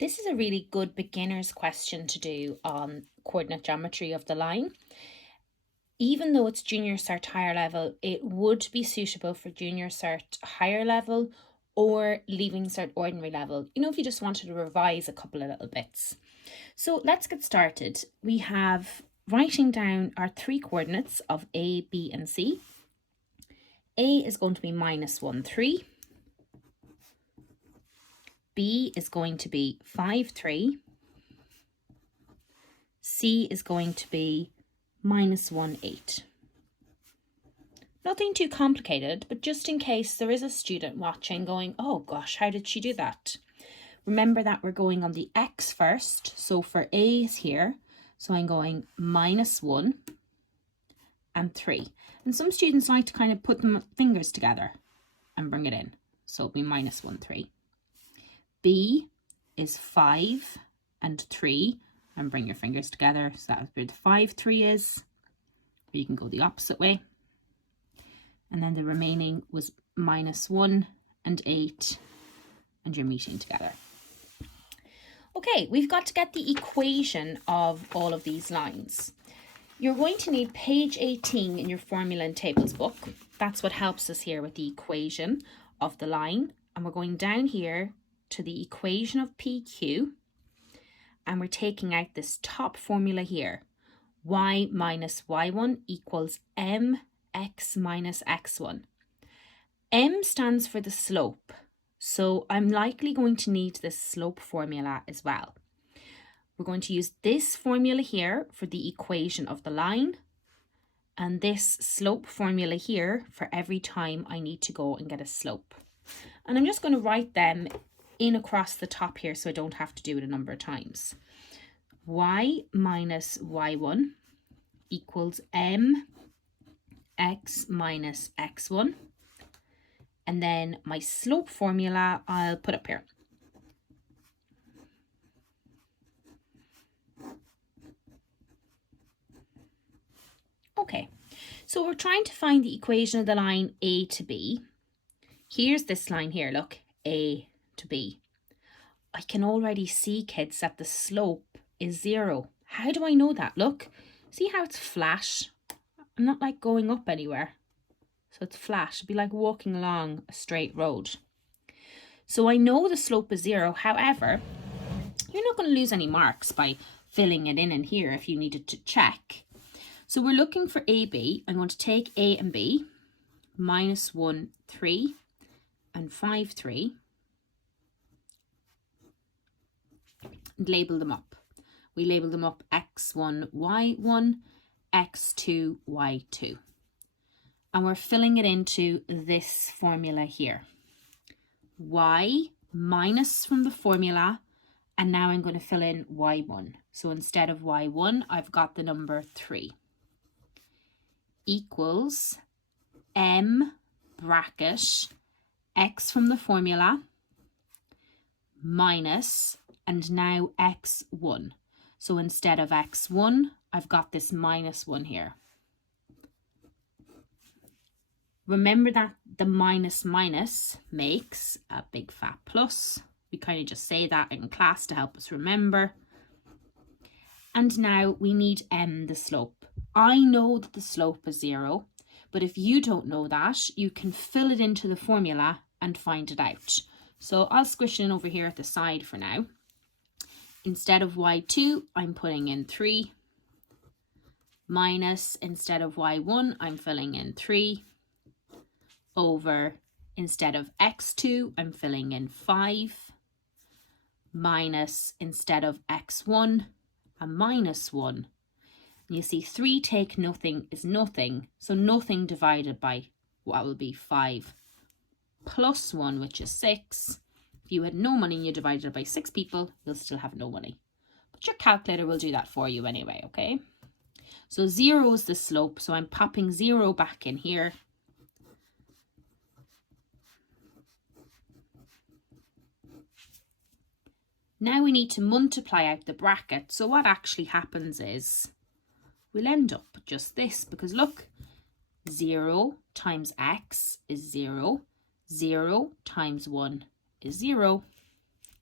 This is a really good beginner's question to do on coordinate geometry of the line. Even though it's junior cert higher level, it would be suitable for junior cert higher level or leaving cert ordinary level, if you just wanted to revise a couple of little bits. So let's get started. We have writing down our three coordinates of A, B, and C. A is going to be -1, 3. B is going to be 5, 3. C is going to be -1, 8. Nothing too complicated, but just in case there is a student watching going, oh gosh, how did she do that? Remember that we're going on the X first. So for A is here. So I'm going -1 and 3. And some students like to kind of put them fingers together and bring it in. So it'll be -1, 3. B is 5 and 3. And bring your fingers together. So that's where the 5, 3 is. Or you can go the opposite way. And then the remaining was -1 and 8. And you're meeting together. Okay, we've got to get the equation of all of these lines. You're going to need page 18 in your formula and tables book. That's what helps us here with the equation of the line. And we're going down here to the equation of PQ. And we're taking out this top formula here. Y minus y1 equals mx minus x1. M stands for the slope. So I'm likely going to need this slope formula as well. We're going to use this formula here for the equation of the line. And this slope formula here for every time I need to go and get a slope. And I'm just going to write them in across the top here so I don't have to do it a number of times. Y minus y1 equals mx minus x1. And then my slope formula I'll put up here. Okay, so we're trying to find the equation of the line A to B. Here's this line here, look, A to B. I can already see, kids, that the slope is 0. How do I know that? Look, see how it's flat? I'm not like going up anywhere. So it's flat. It'd be like walking along a straight road. So I know the slope is 0. However, you're not going to lose any marks by filling it in here if you needed to check. So we're looking for AB. I'm going to take A and B, -1, 3, and 5, 3. And label them up. We label them up X1, Y1, X2, Y2. And we're filling it into this formula here. Y minus from the formula, and now I'm going to fill in Y1. So instead of Y1, I've got the number 3. Equals M bracket X from the formula minus, and now X1. So instead of X1, I've got this -1 here. Remember that the minus makes a big fat plus. We kind of just say that in class to help us remember. And now we need M, the slope. I know that the slope is 0, but if you don't know that, you can fill it into the formula and find it out. So I'll squish it in over here at the side for now. Instead of Y2, I'm putting in 3. Minus, instead of Y1, I'm filling in 3. Over, instead of X2, I'm filling in 5. Minus, instead of X1, a -1. And you see 3 take nothing is nothing. So nothing divided by what will be 5 plus 1, which is 6. If you had no money and you divided it by 6 people, you'll still have no money. But your calculator will do that for you anyway, okay? So 0 is the slope, so I'm popping 0 back in here. Now we need to multiply out the bracket. So what actually happens is we'll end up with just this, because look, 0 times x is 0. 0 times 1 is 0.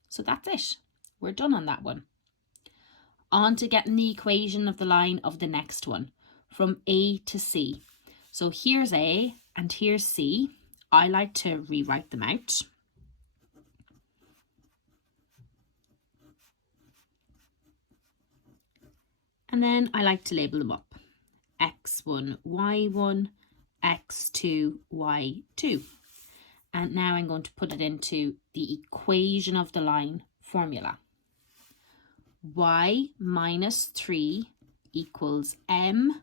So that's it. We're done on that one. On to getting the equation of the line of the next one, from A to C. So here's A and here's C. I like to rewrite them out. And then I like to label them up. X1, Y1, X2, Y2. And now I'm going to put it into the equation of the line formula. Y minus 3 equals M.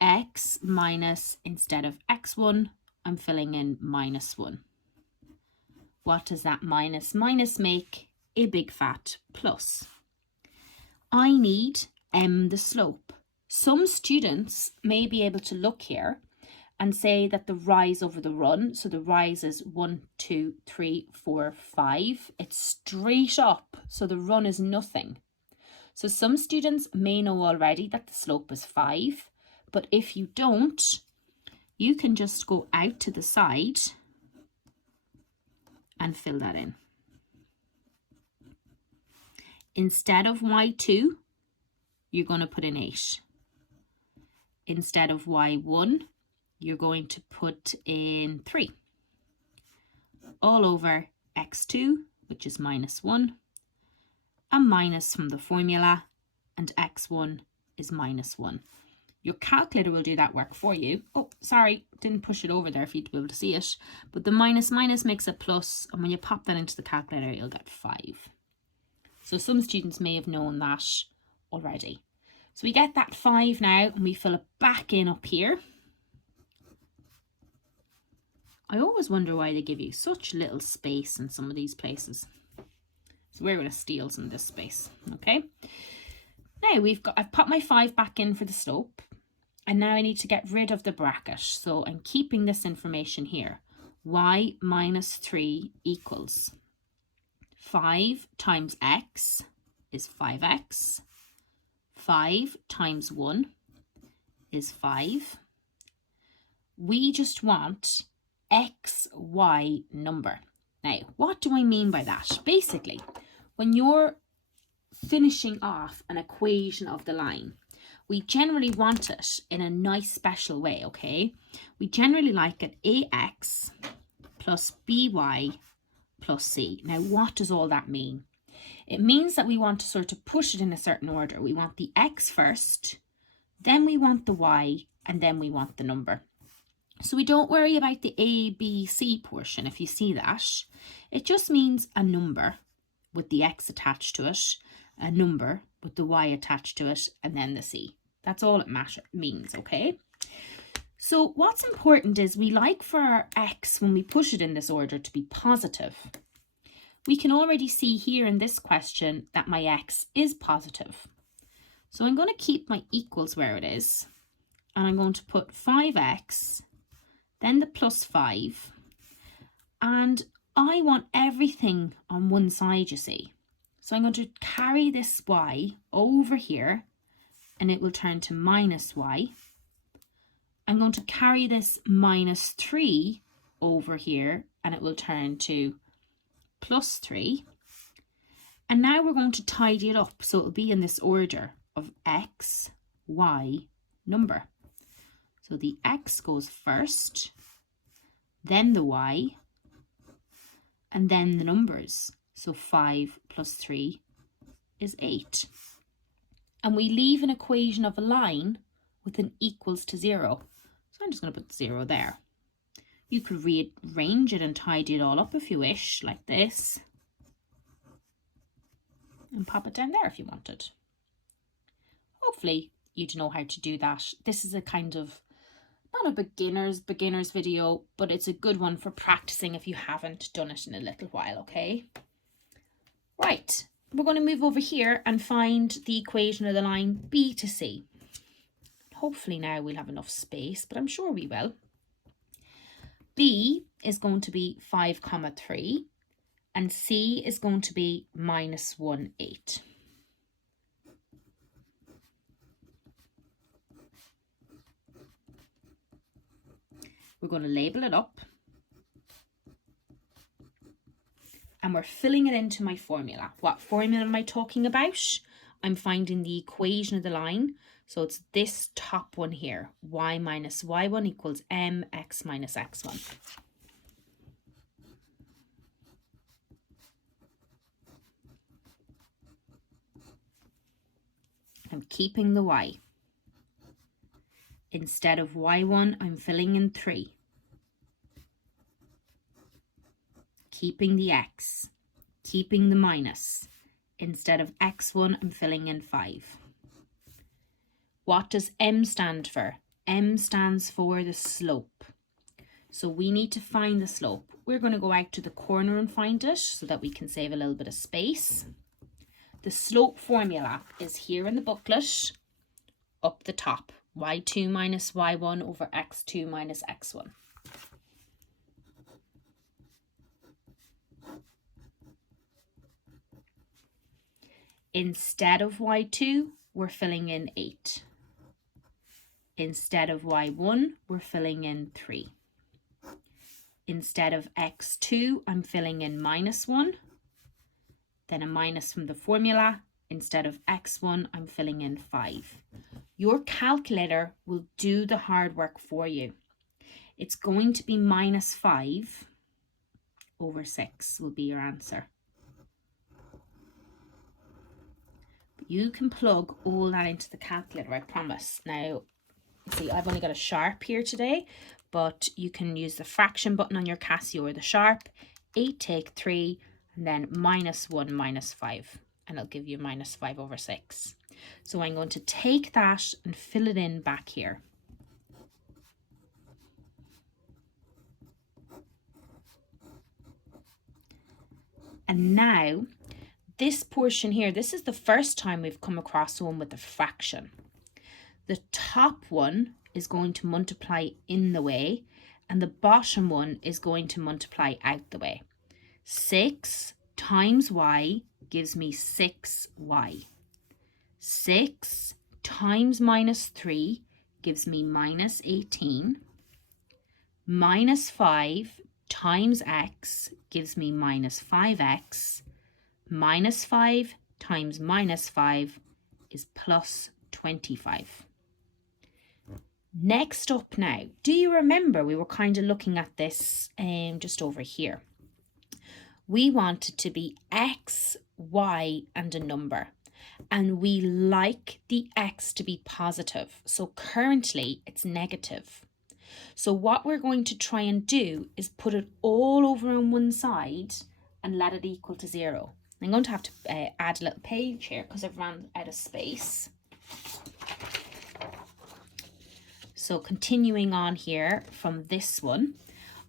X minus, instead of X1, I'm filling in minus 1. What does that minus make? A big fat plus. I need M the slope. Some students may be able to look here and say that the rise over the run, so the rise is 1, 2, 3, 4, 5. It's straight up, so the run is nothing. So some students may know already that the slope is 5, but if you don't, you can just go out to the side and fill that in. Instead of Y2, you're going to put in 8. Instead of Y1, you're going to put in 3. All over X2, which is minus 1, a minus from the formula, and X1 is minus 1. Your calculator will do that work for you. Oh, sorry, didn't push it over there for you to be able to see it. But the minus makes a plus, and when you pop that into the calculator, you'll get 5. So some students may have known that already. So we get that 5 now, and we fill it back in up here. I always wonder why they give you such little space in some of these places. So we're going to steal some of this space, okay? Now I've popped my 5 back in for the slope, and now I need to get rid of the bracket. So I'm keeping this information here. Y minus 3 equals 5 times x is 5x. 5 times 1 is 5. We just want x, y number. Now, what do I mean by that? Basically, when you're finishing off an equation of the line, we generally want it in a nice special way, okay? We generally like it ax plus by plus c. Now, what does all that mean? It means that we want to sort of push it in a certain order. We want the x first, then we want the y, and then we want the number. So we don't worry about the A, B, C portion, if you see that. It just means a number with the x attached to it, a number with the y attached to it, and then the c. That's all it means, okay? So what's important is we like for our x, when we push it in this order, to be positive. We can already see here in this question that my x is positive. So I'm going to keep my equals where it is, and I'm going to put 5x, then the plus 5, and I want everything on one side, you see. So I'm going to carry this y over here, and it will turn to minus y. I'm going to carry this minus 3 over here, and it will turn to plus 3. And now we're going to tidy it up, so it'll be in this order of x, y, number. So the x goes first, then the y, and then the numbers. So 5 plus 3 is 8. And we leave an equation of a line with an equals to 0. So I'm just going to put 0 there. You could rearrange it and tidy it all up if you wish, like this. And pop it down there if you wanted. Hopefully you'd know how to do that. This is a kind of, not a beginner's video, but it's a good one for practicing if you haven't done it in a little while, okay? Right, we're going to move over here and find the equation of the line B to C. Hopefully now we'll have enough space, but I'm sure we will. B is going to be 5, 3, and C is going to be minus 1, 8. We're going to label it up. and we're filling it into my formula. What formula am I talking about? I'm finding the equation of the line. So it's this top one here, y minus y1 equals mx minus x1. I'm keeping the y. Instead of y1, I'm filling in 3. Keeping the x. Keeping the minus. Instead of x1, I'm filling in 5. What does m stand for? M stands for the slope. So we need to find the slope. We're going to go out to the corner and find it so that we can save a little bit of space. The slope formula is here in the booklet, up the top. y2 minus y1 over x2 minus x1. Instead of y2, we're filling in 8. Instead of y1, we're filling in 3. Instead of x2, I'm filling in minus 1. Then a minus from the formula. Instead of x1, I'm filling in 5. Your calculator will do the hard work for you. It's going to be minus 5 over 6 will be your answer. You can plug all that into the calculator, I promise. Now, see, I've only got a sharp here today, but you can use the fraction button on your Casio or the sharp. 8 take 3, and then minus 1 minus 5, and it'll give you minus 5 over 6. So I'm going to take that and fill it in back here. And now, this portion here, this is the first time we've come across one with a fraction. The top one is going to multiply in the way, and the bottom one is going to multiply out the way. 6 times y gives me 6y. 6 times minus 3 gives me minus 18. Minus 5 times x gives me minus 5x. Minus 5 times minus 5 is plus 25. Next up now, do you remember we were kind of looking at this just over here? We want it to be x, y, and a number. And we like the x to be positive. So currently it's negative. So what we're going to try and do is put it all over on one side and let it equal to 0. I'm going to have to add a little page here because I've run out of space. So continuing on here from this one,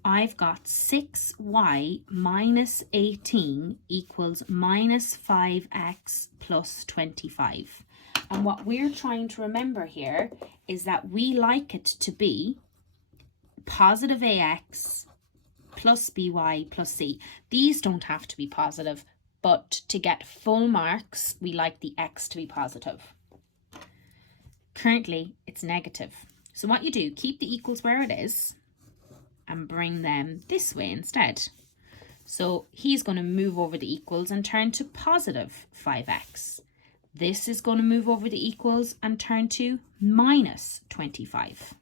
I've got 6y minus 18 equals minus 5x plus 25. And what we're trying to remember here is that we like it to be positive ax plus by plus c. These don't have to be positive, but to get full marks, we like the x to be positive. Currently, it's negative. So what you do, keep the equals where it is and bring them this way instead. So he's going to move over the equals and turn to positive 5x. This is going to move over the equals and turn to minus 25.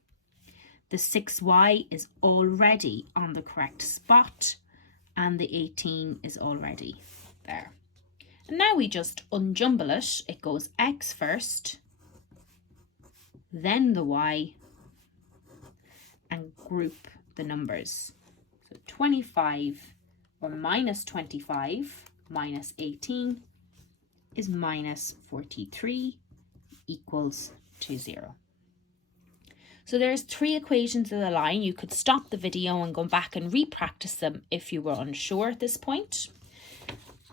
The 6y is already on the correct spot and the 18 is already there. And now we just unjumble it. It goes x first, then the y, and group the numbers. So 25 or minus 25 minus 18 is minus 43 equals to 0. So there's 3 equations of the line. You could stop the video and go back and re-practice them if you were unsure at this point.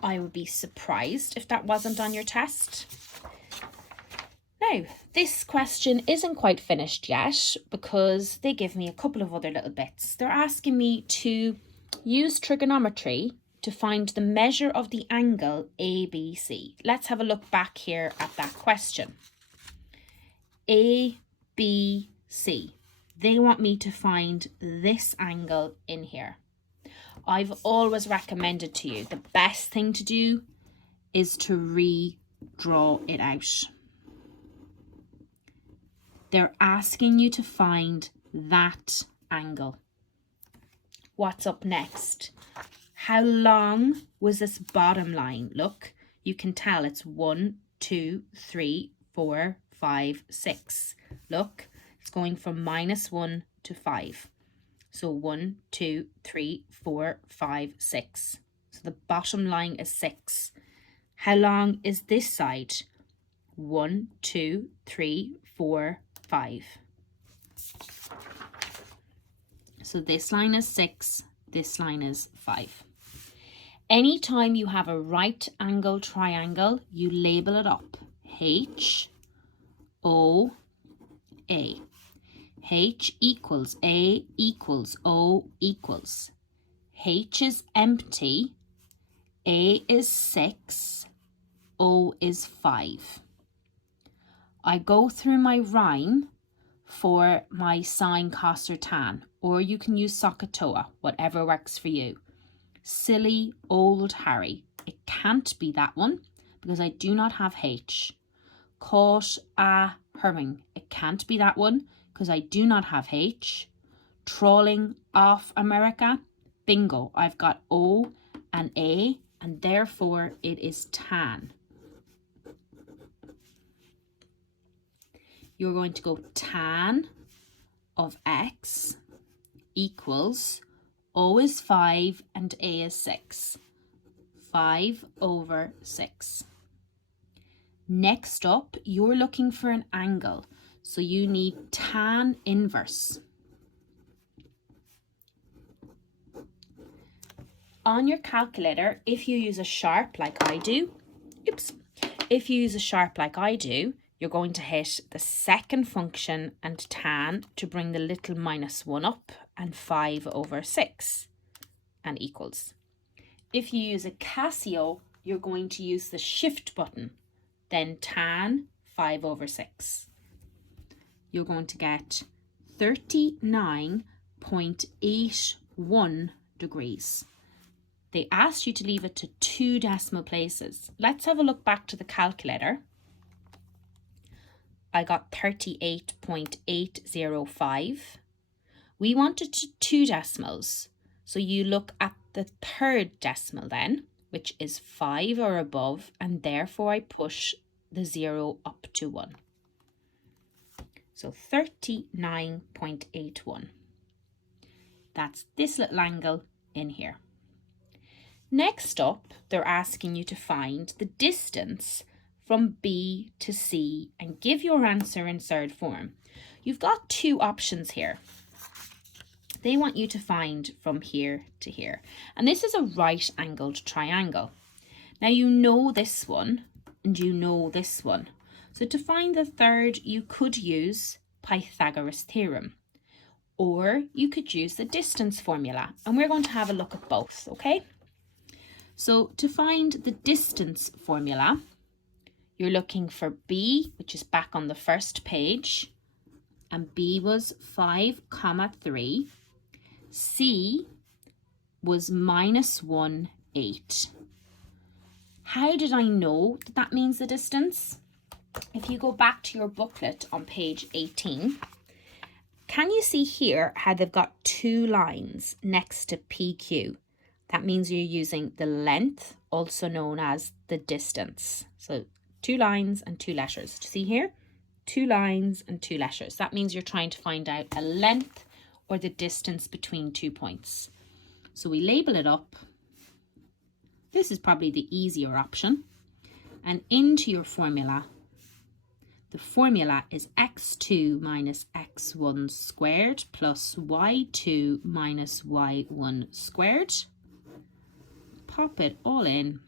I would be surprised if that wasn't on your test. Now, this question isn't quite finished yet because they give me a couple of other little bits. They're asking me to use trigonometry to find the measure of the angle ABC. Let's have a look back here at that question. ABC. They want me to find this angle in here. I've always recommended to you, the best thing to do is to redraw it out. They're asking you to find that angle. What's up next? How long was this bottom line? Look, you can tell it's 1, 2, 3, 4, 5, 6. Look, it's going from -1 to 5. So 1, 2, 3, 4, 5, 6. So the bottom line is 6. How long is this side? 1, 2, 3, 4, 5. So this line is 6, this line is 5. Anytime you have a right angle triangle, you label it up. H, O, A. H equals A equals O equals. H is empty, A is 6, O is 5. I go through my rhyme for my sine, cos or tan, or you can use SOHCAHTOA, whatever works for you. Silly old Harry. It can't be that one because I do not have H. Caught a herring. It can't be that one because I do not have H. Trawling off America. Bingo. I've got O and A, and therefore it is tan. You're going to go tan of X equals O is 5 and A is 6. 5 over 6. Next up, you're looking for an angle. So you need tan inverse. On your calculator, if you use a sharp like I do, if you use a sharp like I do, you're going to hit the second function and tan to bring the little -1 up, and 5 over 6 and equals. If you use a Casio, you're going to use the shift button, then tan 5 over 6. You're going to get 39.81 degrees. They asked you to leave it to 2 decimal places. Let's have a look back to the calculator. I got 38.805. We wanted to 2 decimals. So you look at the third decimal then, which is 5 or above, and therefore I push the 0 up to 1. So 39.81. That's this little angle in here. Next up, they're asking you to find the distance from B to C and give your answer in third form. You've got 2 options here. They want you to find from here to here. And this is a right angled triangle. Now you know this one and you know this one. So to find the third, you could use Pythagoras theorem, or you could use the distance formula. And we're going to have a look at both, okay? So to find the distance formula, you're looking for B, which is back on the first page, and B was 5, 3. C was -1, 8. How did I know that that means the distance? If you go back to your booklet on page 18, can you see here how they've got 2 lines next to PQ? That means you're using the length, also known as the distance. So 2 lines and 2 letters. Do you see here? 2 lines and 2 letters. That means you're trying to find out a length or the distance between 2 points. So we label it up. This is probably the easier option. And into your formula, the formula is x2 minus x1 squared plus y2 minus y1 squared. Pop it all in.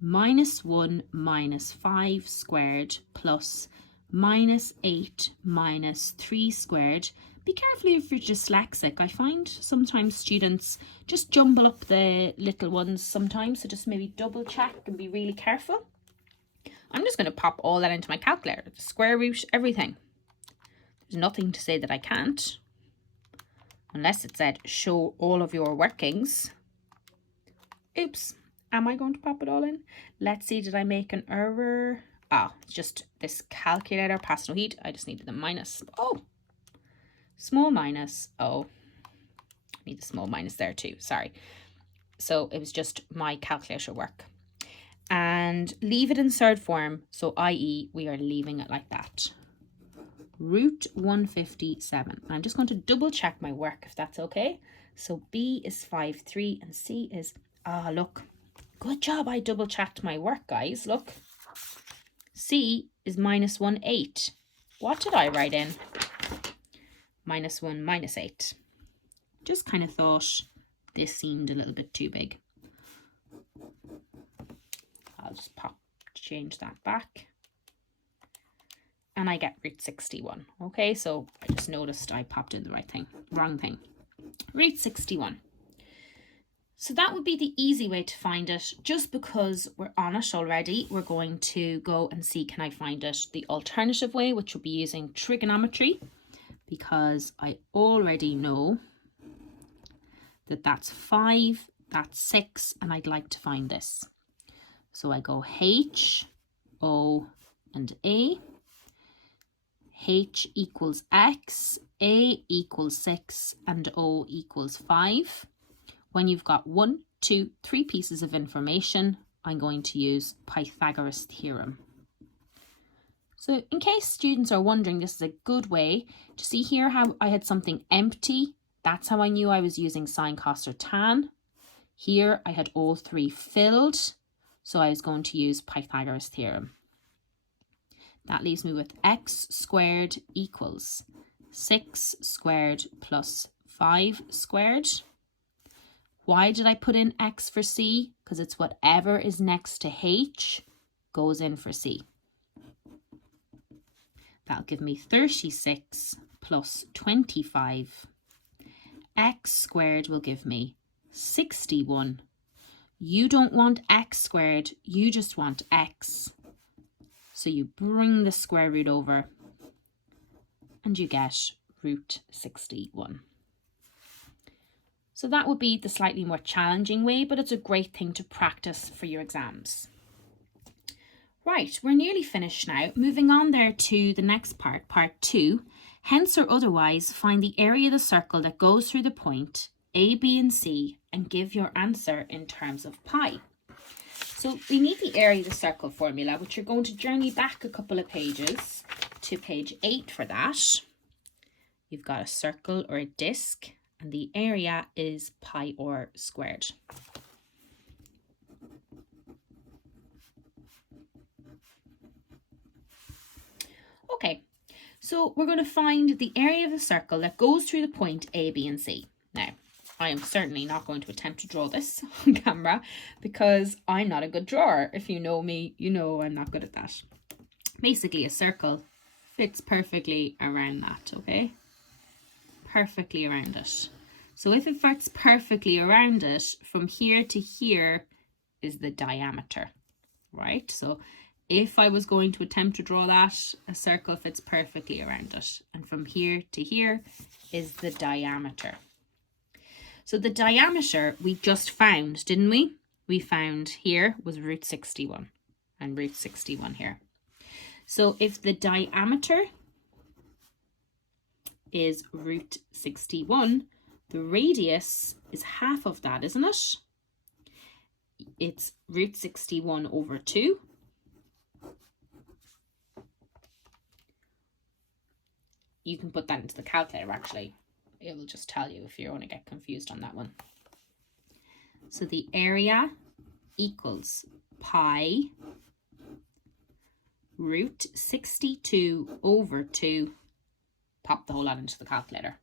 -1 minus 5 squared plus -8 minus 3 squared. Be careful if you're dyslexic. I find sometimes students just jumble up the little ones sometimes, so just maybe double check and be really careful. I'm just going to pop all that into my calculator, the square root, everything. There's nothing to say that I can't. unless it said show all of your workings. Oops, am I going to pop it all in? Let's see, did I make an error? Ah, it's just this calculator passed no heat. I just needed the minus. Oh, small minus. Oh, I need the small minus there too, sorry. So it was just my calculator work. And leave it in third form, so i.e. we are leaving it like that. Root 157. I'm just going to double check my work if that's okay. So B is 5.3 and C is, look, good job I double checked my work, guys, look. C is -1.8. What did I write in? -1, -8. Just kind of thought this seemed a little bit too big. I'll just change that back. And I get root 61. Okay, so I just noticed I popped in the wrong thing. Root 61. So that would be the easy way to find it. Just because we're on it already, we're going to go and see, can I find it the alternative way, which will be using trigonometry, because I already know that that's 5, that's 6, and I'd like to find this. So I go H, O, and A. H equals X, A equals 6, and O equals 5. When you've got 1, 2, 3 pieces of information, I'm going to use Pythagoras theorem. So in case students are wondering, this is a good way to see here how I had something empty. That's how I knew I was using sine, cos, or tan. Here I had all 3 filled, so I was going to use Pythagoras theorem. That leaves me with x squared equals 6 squared plus 5 squared. Why did I put in x for C? Because it's whatever is next to H goes in for C. That'll give me 36 plus 25. X squared will give me 61. You don't want x squared, you just want x. So you bring the square root over and you get root 61. So that would be the slightly more challenging way, but it's a great thing to practice for your exams. Right, we're nearly finished now. Moving on there to the next part, part 2. Hence or otherwise, find the area of the circle that goes through the point A, B, and C and give your answer in terms of pi. So we need the area of the circle formula, which you're going to journey back a couple of pages to page 8 for that. You've got a circle or a disc, and the area is pi r squared. Okay, so we're going to find the area of the circle that goes through the point A, B, and C. Now, I am certainly not going to attempt to draw this on camera because I'm not a good drawer. If you know me, you know I'm not good at that. Basically, a circle fits perfectly around that, okay? Perfectly around it. So if it fits perfectly around it, from here to here is the diameter, right? So if I was going to attempt to draw that, a circle fits perfectly around it. And from here to here is the diameter. So the diameter we just found, didn't we? We found here was root 61 and root 61 here. So if the diameter is root 61, the radius is half of that, isn't it? It's root 61 over 2. You can put that into the calculator actually. It will just tell you if you're going to get confused on that one. So the area equals pi root 62 over 2. Pop the whole lot into the calculator.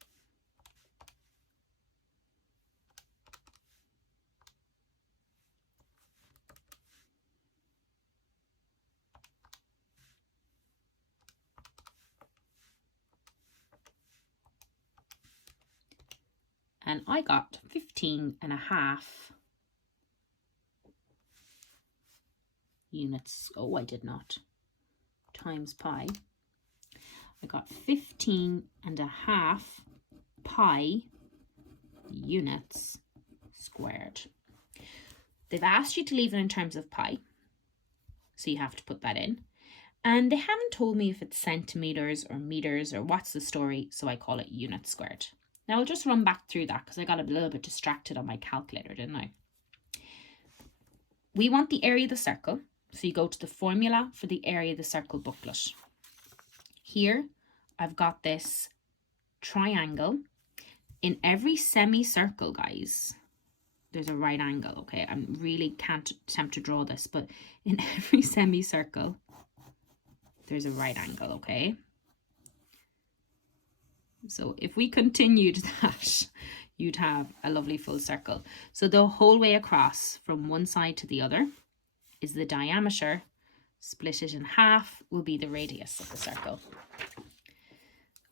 And I got 15.5 units. Oh, I did not. Times pi. I got 15.5 pi units squared. They've asked you to leave it in terms of pi, so you have to put that in. And they haven't told me if it's centimeters or meters or what's the story, so I call it units squared. Now I'll just run back through that because I got a little bit distracted on my calculator, didn't I? We want the area of the circle, so you go to the formula for the area of the circle booklet. Here, I've got this triangle. In every semicircle, guys, there's a right angle, okay? I really can't attempt to draw this, but in every semicircle, there's a right angle, okay? So if we continued that, you'd have a lovely full circle. So the whole way across from one side to the other is the diameter. Split it in half will be the radius of the circle.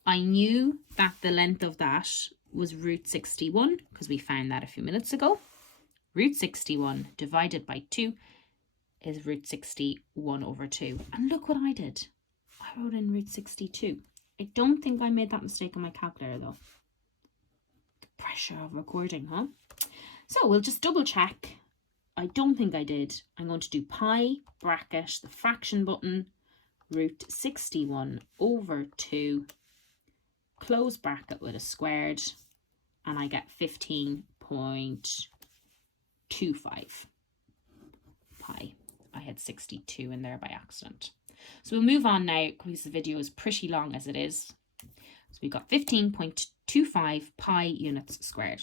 I knew that the length of that was root 61 because we found that a few minutes ago. Root 61 divided by 2 is root 61 over 2. And look what I did. I wrote in root 62. I don't think I made that mistake on my calculator though. The pressure of recording, huh? So we'll just double check. I don't think I did. I'm going to do pi, bracket, the fraction button, root 61 over 2, close bracket with a squared, and I get 15.25 pi. I had 62 in there by accident. So we'll move on now because the video is pretty long as it is. So we've got 15.25 pi units squared.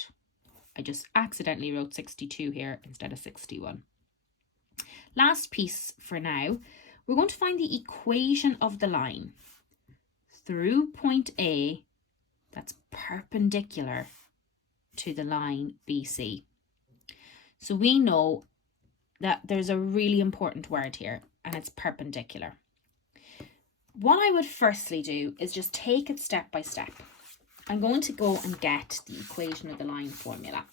I just accidentally wrote 62 here instead of 61. Last piece for now, we're going to find the equation of the line through point A that's perpendicular to the line BC. So we know that there's a really important word here, and it's perpendicular. What I would firstly do is just take it step by step. I'm going to go and get the equation of the line formula.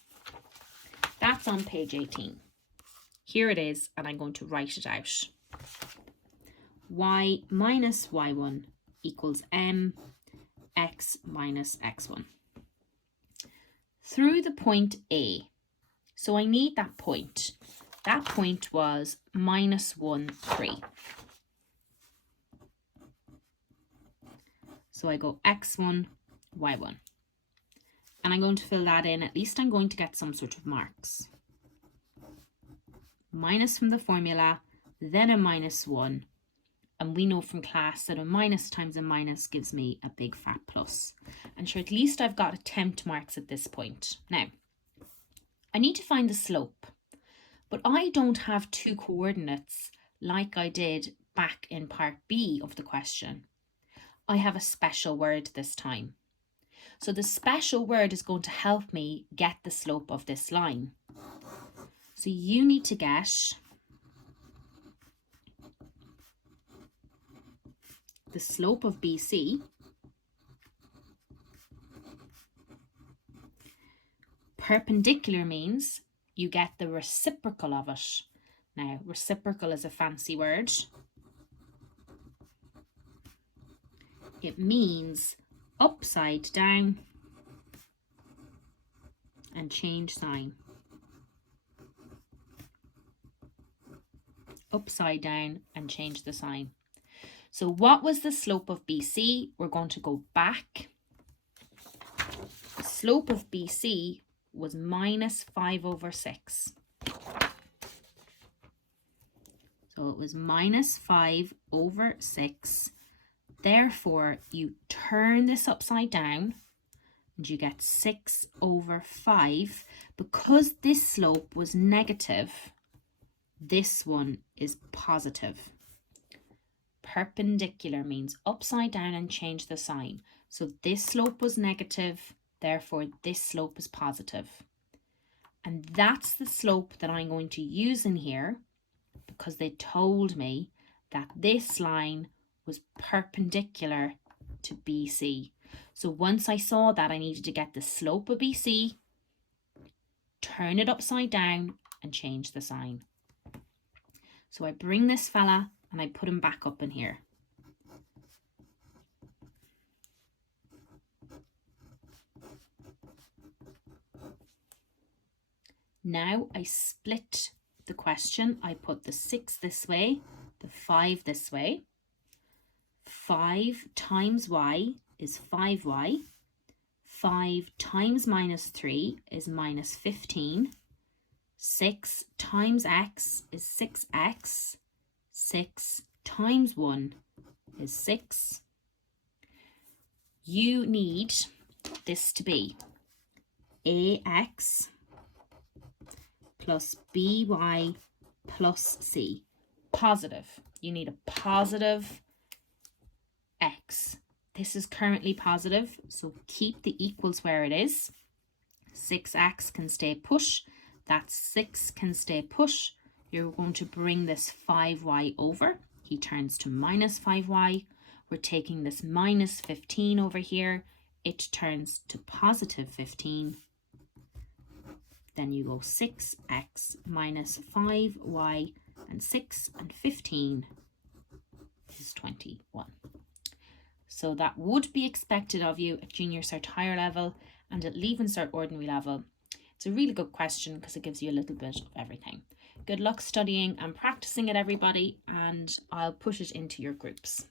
That's on page 18. Here it is, and I'm going to write it out. Y minus y1 equals mx minus x1. Through the point A. So I need that point. That point was minus 1, 3. So I go x1, y1. And I'm going to fill that in. At least I'm going to get some sort of marks. Minus from the formula, then a minus 1. And we know from class that a minus times a minus gives me a big fat plus. And sure, at least I've got attempt marks at this point. Now, I need to find the slope. But I don't have two coordinates like I did back in part B of the question. I have a special word this time. So the special word is going to help me get the slope of this line. So you need to get the slope of BC perpendicular means you get the reciprocal of it. Now, reciprocal is a fancy word. It means upside down and change sign. Upside down and change the sign. So what was the slope of BC? We're going to go back. The slope of BC was minus 5 over 6. So it was minus 5 over 6. Therefore, you turn this upside down and you get 6 over 5. Because this slope was negative, this one is positive. Perpendicular means upside down and change the sign. So this slope was negative, therefore this slope is positive. And that's the slope that I'm going to use in here because they told me that this line was perpendicular to BC. So once I saw that, I needed to get the slope of BC, turn it upside down and change the sign. So I bring this fella and I put him back up in here. Now I split the question. I put the 6 this way, the 5 this way. 5 times y is 5y. 5 times minus 3 is minus 15. 6 times x is 6x. 6 times 1 is 6. You need this to be ax plus by plus c. Positive. You need a positive x. This is currently positive, so keep the equals where it is. 6x can stay push. That 6 can stay push. You're going to bring this 5y over. He turns to minus 5y. We're taking this minus 15 over here. It turns to positive 15. Then you go 6x minus 5y, and 6 and 15 is 21. So that would be expected of you at Junior Cert Higher level and at Leaving Cert Ordinary level. It's a really good question because it gives you a little bit of everything. Good luck studying and practicing it, everybody, and I'll put it into your groups.